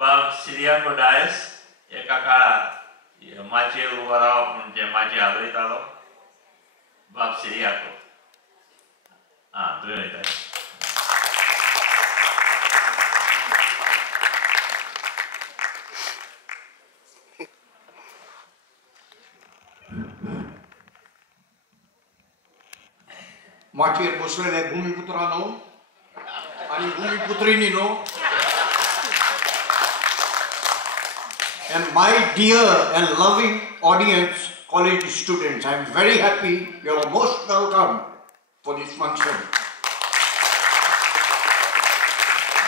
बाब सिरियाको डायस एका काळात माचयेर उबो रावप म्हणजे माचये हालयतालो बाब सिरियाको तुवें वयताय माचयेर बसलेले भूमिपुत्रांनो आणि भूमिपुत्रिणींनो and my dear and loving audience, college students, I am very happy you are most welcome for this function.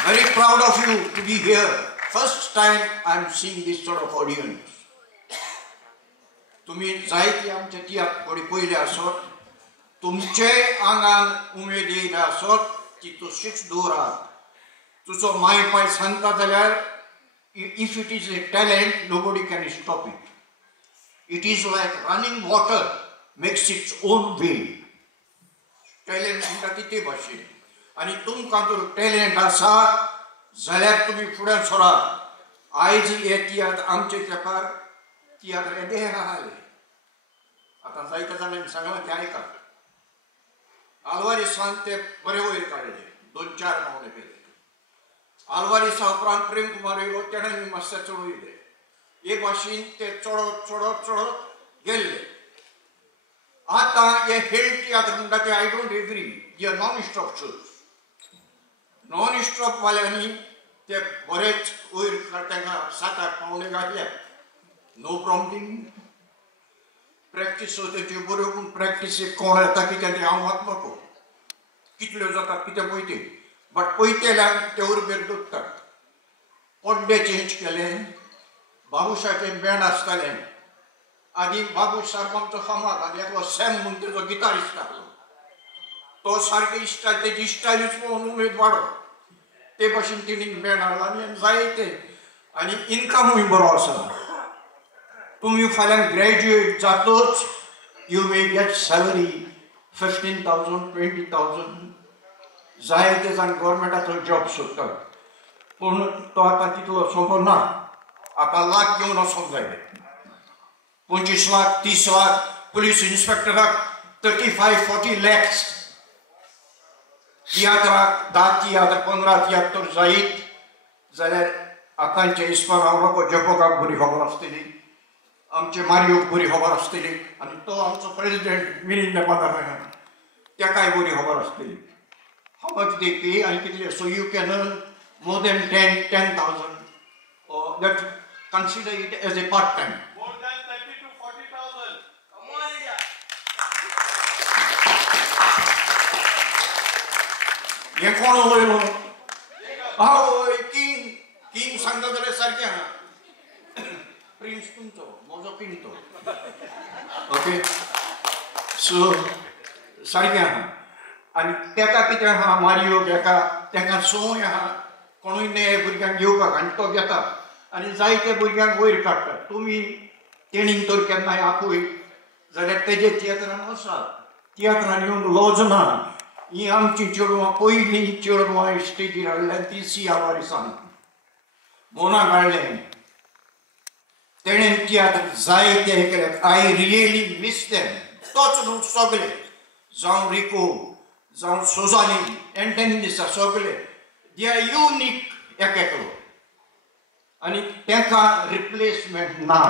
Very proud of you to be here. First time I am seeing this sort of audience. तुम्ही जायती आमच्या तियाक थोडी पयले आसत तुमचे आंगान उमेद येयले आसत ती तूं शिक्ष दवरात तुजो माय पाय सांगता जाल्यार if it is a talent, nobody can stop it. It is like running water, makes its own way. Talent म्हणटा तिते भाशेन आनी तुमकां जर टॅलेंट आसा जाल्यार तुमी फुडें सरात आयज हे तियात्र आमचे तेंपार तियात्र येदे आहाले आतां जायत्या जाणांनी सांगलां तें आयकात आल्वारिसान ते बरे वयर काडले 2-4 पावणे केले आल्वारिसा उपरांत प्रेम कुमार येयलो तेणें मातशें चडयले एक भाशेन ते चडत चडत चडत गेल्ले आतां हे हेल्ड तियात्र म्हणटा ते आय डोंट एग्री जे non stop shows non stop वाल्यांनी ते बरेच वयर तांकां 7-8 पावणे घातल्या नो प्रॉम्प्टिंग प्रॅक्टीस तेच्यो बऱ्यो पूण प्रॅक्टीसेक कोण येता कितें तें हांव वचनको कितल्यो जाता कितें पळयते बट पळयतेल्यांक ते उर्बेर दोत्तात पड्डे चेंज केले बाबुशाचें बँड आसतालें आनी बाबूश सारको आमचो फामाद आनी एकलो सॅम म्हूण तेजो गिटारिस्ट आसलो तो सारको स्टायल तेजी स्टायलीच पळोवन उमेद वाडप ते भाशेन तेणी बँड हाडला आनी जायते आनी इनकमूय बरो आसा तुम्ही फाल्यां ग्रॅज्युएट जातोच यू मे गेट सॅलरी 15,000 20,000 जायते जाण गव्हर्मेंटाचो जॉब सोदतात पूण तो आतां तितलो सोंपो ना आतां लाख घेवन वचोंक जाय 25 लाख 30 लाख पुलीस इन्स्पेक्टराक 35-40 lakhs तियात्राक 10 तियात्र 15 तियात्र जायत जाल्यार आतांचे हिसपान हांव नको जपोकाक बरी खबर आसतली आमचे मारियोक बरी खबर आसतली आनी तो आमचो प्रेसिडेंट मिलिंद पदार तेकाय बरी खबर आसतली how much they pay and kitle so you can earn more than 10,000 or that consider it as a part time more than 30 to 40,000 come on India ye kono hoylo ahoy king सांगता जाल्यार सारकें आहा prince तुमचो म्हजो Pinto okay so सारकें आहा आनी तेका कितें आहा मारियो घेता तेका सोय आहा कोणूय नये भुरग्यांक घेवपाक आनी तो घेता आनी जायते भुरग्यांक वयर काडटा तुमी तेणीन तर केन्नाय आपूय जाल्यार तेजे तियात्रान वचात तियात्रान येवन लॉज ना ही आमची चेडवां पयलीं चेडवां स्टेजीर हाडल्यान ती सियावारिसान मोना काडलें तेणेन तियात्र जायते केल्यात आय रियली मिस देम तोच न्हू सगळे जावं रिको जावं सोजानी एंटेनिसा सगळे दे आर युनीक एक एकलो आनी तेका रिप्लेसमेंट ना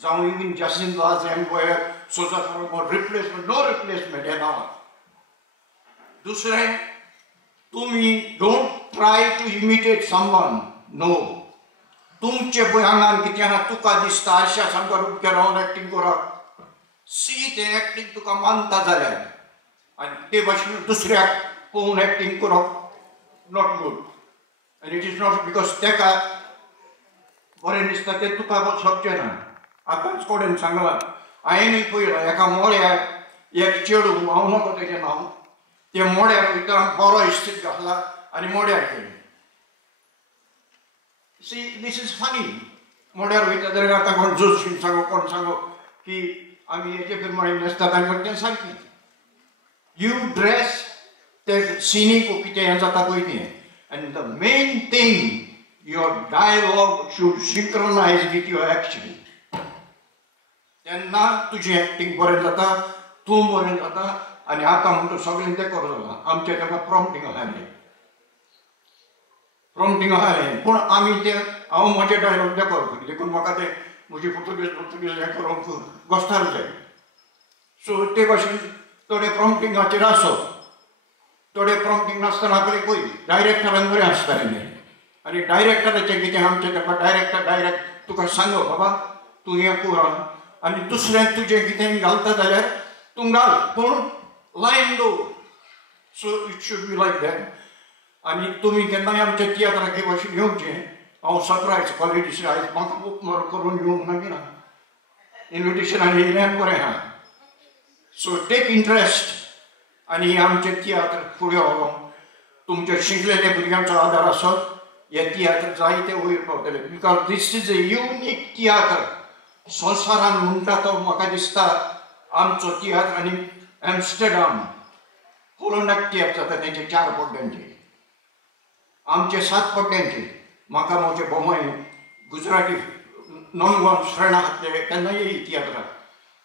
जावं इवन जसिंत वाज एम्पॉयर सोजा रिप्लेसमेंट नो रिप्लेसमेंट हे नांवां दुसरें तुमी don't try to imitate someone no तुमचे पळय आंगान कितें आहा तुका दिसता आरशा सामको उबके रावन एक्टींग करप सी तें एक्टींग तुका मानता जाल्यार आनी ते भाशेन दुसऱ्याक पळोवन एक्टींग करप नॉट गूड आनी इट इज नॉट बिकॉज तेका बरें दिसता तें तुका सोंपचें ना आतांच कोणेन सांगलां हांवेंनूय पळयलां एका मोड्याक एक चेडूं हांव नको तेजें नांव ते मोड्यार भितर बरो इश्टीत घातला आनी मोड्यार केलें सी दीस इज फनी मोड्यार वयता जाल्यार आतां कोण जोशीन सांगो कोण सांगो की आमी हेजे प्रमाणे न्हेसतात आनी म्हणटा तें सारकें यू ड्रेस ते सिनीक कितें हें जाता पळय तें आनी the main thing your dialogue should synchronize with your action. तेन्ना तुजी एक्टिंग बरें जाता, तूं बरें जाता, आनी आतां म्हणटा सगळें तें कर जालां. आमचें तेका प्रॉम्प्टींग आसलें. पूण आमी ते हांव म्हजे डायलॉग तेका करतले, देखून म्हाका ते म्हजी पुर्तुगीज हें करूंक गोश्टार जाय. सो ते भाशेन थोडे प्रॉम्प्टिंगाचेर आसप, थोडे प्रॉम्प्टिंग नासतना पयलीं डायरेक्टरान बरें आसतालें. आनी डायरेक्टराचें कितें आमचें तेका डायरेक्ट तुका सांगप बाबा तूं हें कर आनी दुसरें तुजें कितें घालता जाल्यार तूं घाल, पूण लायन दवर. So it should be like that. आनी तुमी केन्नाय आमच्या तियात्राक हे भाशेन येवचें. हांव सरप्रायज कॉलेजीस आयज म्हाका बूक करून येवंक मागीर इन्विटेशनान येयलें बरें आहा. सो टेक इंट्रस्ट आनी आमचें तियात्र फुडें व्हरोंक तुमच्या शिकलेल्या भुरग्यांचो आदार आसत. हे तियात्र जायते वयर पावतले because this is a unique tiatr. संवसारान म्हणटा तो म्हाका दिसता आमचो तियात्र. आनी एम्स्टरडॅम होलोनाक तियात्र जाता तेंचे 4 पड्ड्यांचे, आमचे 7 पड्ड्यांचे. म्हाका म्हजे बोमाय गुजराती नॉन फ्रेंड आहात ते केन्ना येयी तियात्राक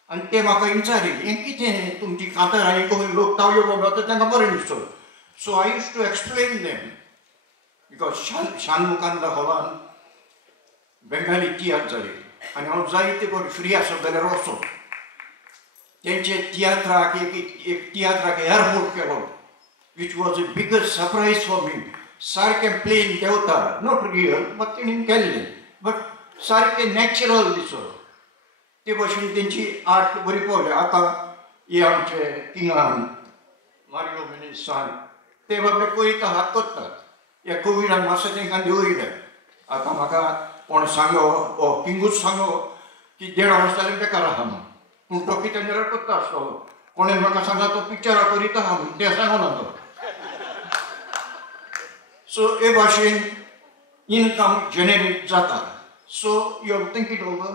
आनी ते म्हाका विचारी हें कितें तुमची कांतारां एक लोक तावयो बोलता तांकां बरें दिसता. So I use to explain them because Shanmukhananda हॉलान बेंगाली तियात्र जाली आनी हांव जायते बरें फ्री आसत जाल्यार वचप. तेंचे तियात्राक एक तियात्राक एअरपोर्ट केलो which was a biggest surprise for me. सारकें प्लेन देंवता, नॉट रियल बट तेणीन केल्लें, बट सारकें नॅचरल दिसप. ते भाशेन तेंची आर्ट बरी पळयली. आतां हे आमचे किंगान मारियो मिनेसान ते बाबडे पळयता हात करतात. ह्या कोविडान मातशें तेंकां देंवयलें. आतां म्हाका कोण सांगो हो किंगूच सांगो की 1.5 वर्स जालें बेकार आहा म्हूण, पूण तो कितें जाल्यार करता आसतलो. कोणें म्हाका सांगला तो पिक्चरां करीत आहा म्हूण, तें सांगो ना तो. सो हे भाशेन इनकम जनरेट जाता. So you have think it over.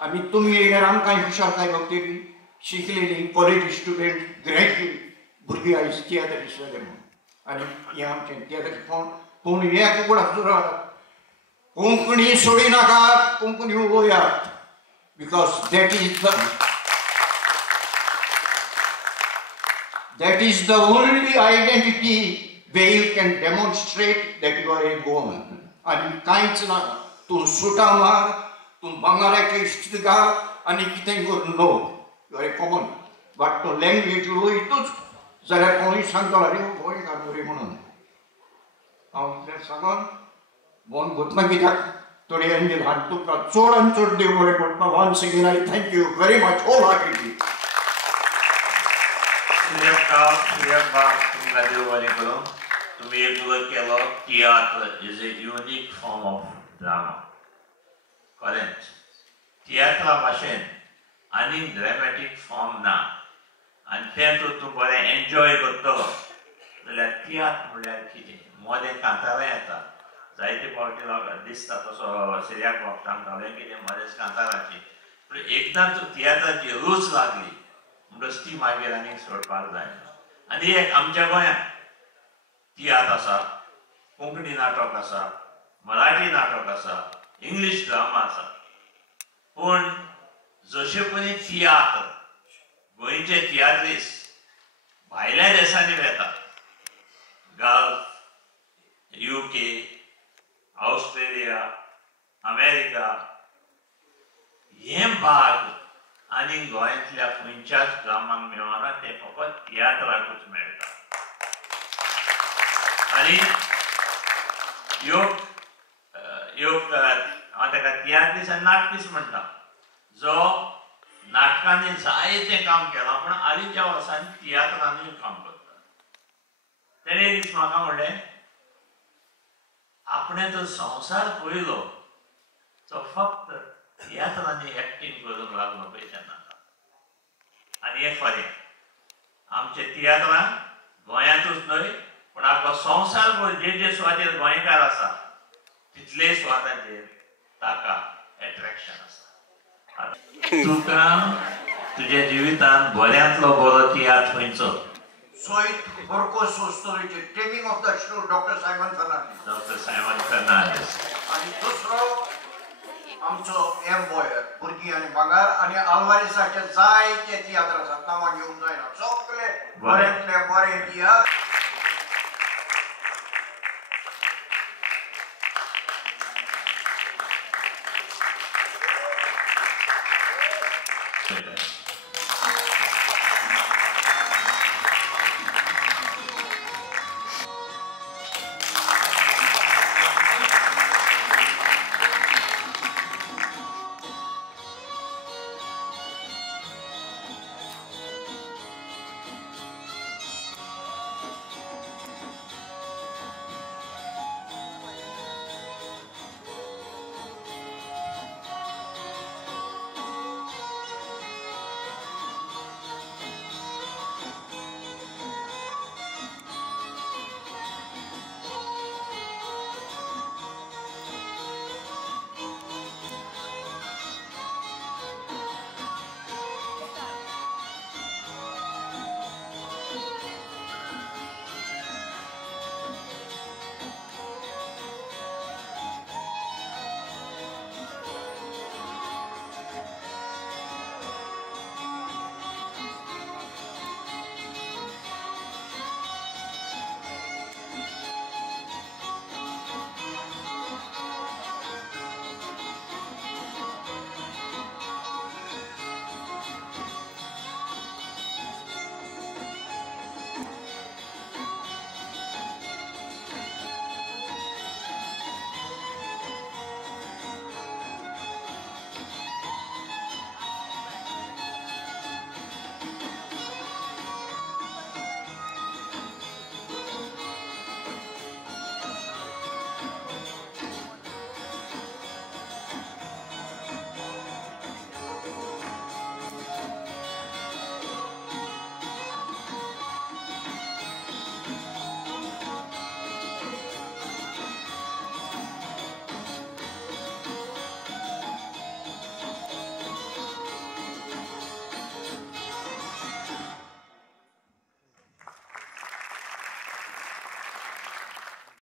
आनी तुमी येयल्यार आमकांय हुशारकाय भोगतेली शिकलेली कॉलेज स्टुडंट ग्रॅज्युएट भुरगीं आयज तियात्राचेर जाले म्हूण. आनी हें आमचें तियात्राचें पूण एक उगडाक रावात, कोंकणी सोडिनाकात, कोंकणी उलोवयात because that is the only identity where you can demonstrate that you are a Goan. आनी कांयच ना. तूं सुटां मार, तूं बंगालाचे इश्ट घाल आनी कितेंय कर, no you are a common. But तो लँग्वेज उलयतूच जाल्यार कोणूय सांगतलो अरे गोंयकार बरी म्हणून. हांव इतलें सांगून बोन भुतना कित्याक थोडी एंजल हाड तुका चड आनी चड देव बरें करता. Once again I thank you very much wholeheartedly. तुमकां देव बरें करूं. तुम्ही एक वर्क केलो tiatr is a unique form of drama. कळ्ळें? तियात्रा भाशेन आनी ड्रॅमॅटीक फॉर्म ना आनी तें तर तूं बरें एन्जॉय करतलो जाल्यार तियात्र म्हणल्यार कितें. मोदें कांतारां येता जायते फावटी लोकांक दिसता तसो सिर्याक वखदांतालें कितें मोदें कांताराची. पूण एकदां तूं तियात्राची रूच लागली म्हणटच ती मागीर आनीक सोडपाक जायना. आनी एक आमच्या गोंयांत तियात्र आसा, कोंकणी नाटक आसा, मराठी नाटक आसा, इंग्लीश ड्रामा आसा. पूण जशे परी तियात्र गोंयचे तियात्रिस्ट भायल्या देशांनी वेतात, गल्फ, UK, ऑस्ट्रेलिया, अमेरिका, हे भाग आनी गोंयांतल्या खंयच्याच ड्रामांक मेळना. ते फकत तियात्राकूच मेळटा. आनी योग हांव ताका तियात्रीस आनी नाटकीस म्हणटा जो नाटकांनी जायतें काम केलां पूण हालींच्या वर्सांनी तियात्रांनी काम करता. तेणे दीस म्हाका म्हणलें आपणें जो संवसार पळयलो तो फक्त तियात्रांनी एक्टींग करूंक लागलो पळय तेन्ना. आनी हें खरें. आमचे तियात्रां गोंयांतूच न्हय पूण आख्खो संवसारभर जे सुवातेर गोंयकार आसा तितले सुवातांचेर ताका एट्रॅक्शन आसा. तुका तुज्या जिवितांत बऱ्यांतलो बरो तियात्र खंयचो Soit Borcos Storyचे Taming of the Shrew Dr. Simon Fernandez. Dr. Simon Fernandez. आणि दुसरो आमचो एम बॉयर भुरगीं आनी भांगार आनी आल्वारिसाचे जायते तियात्र आसात नांवां घेवंक जायना सगळे बऱ्यांतले बरे तियात्र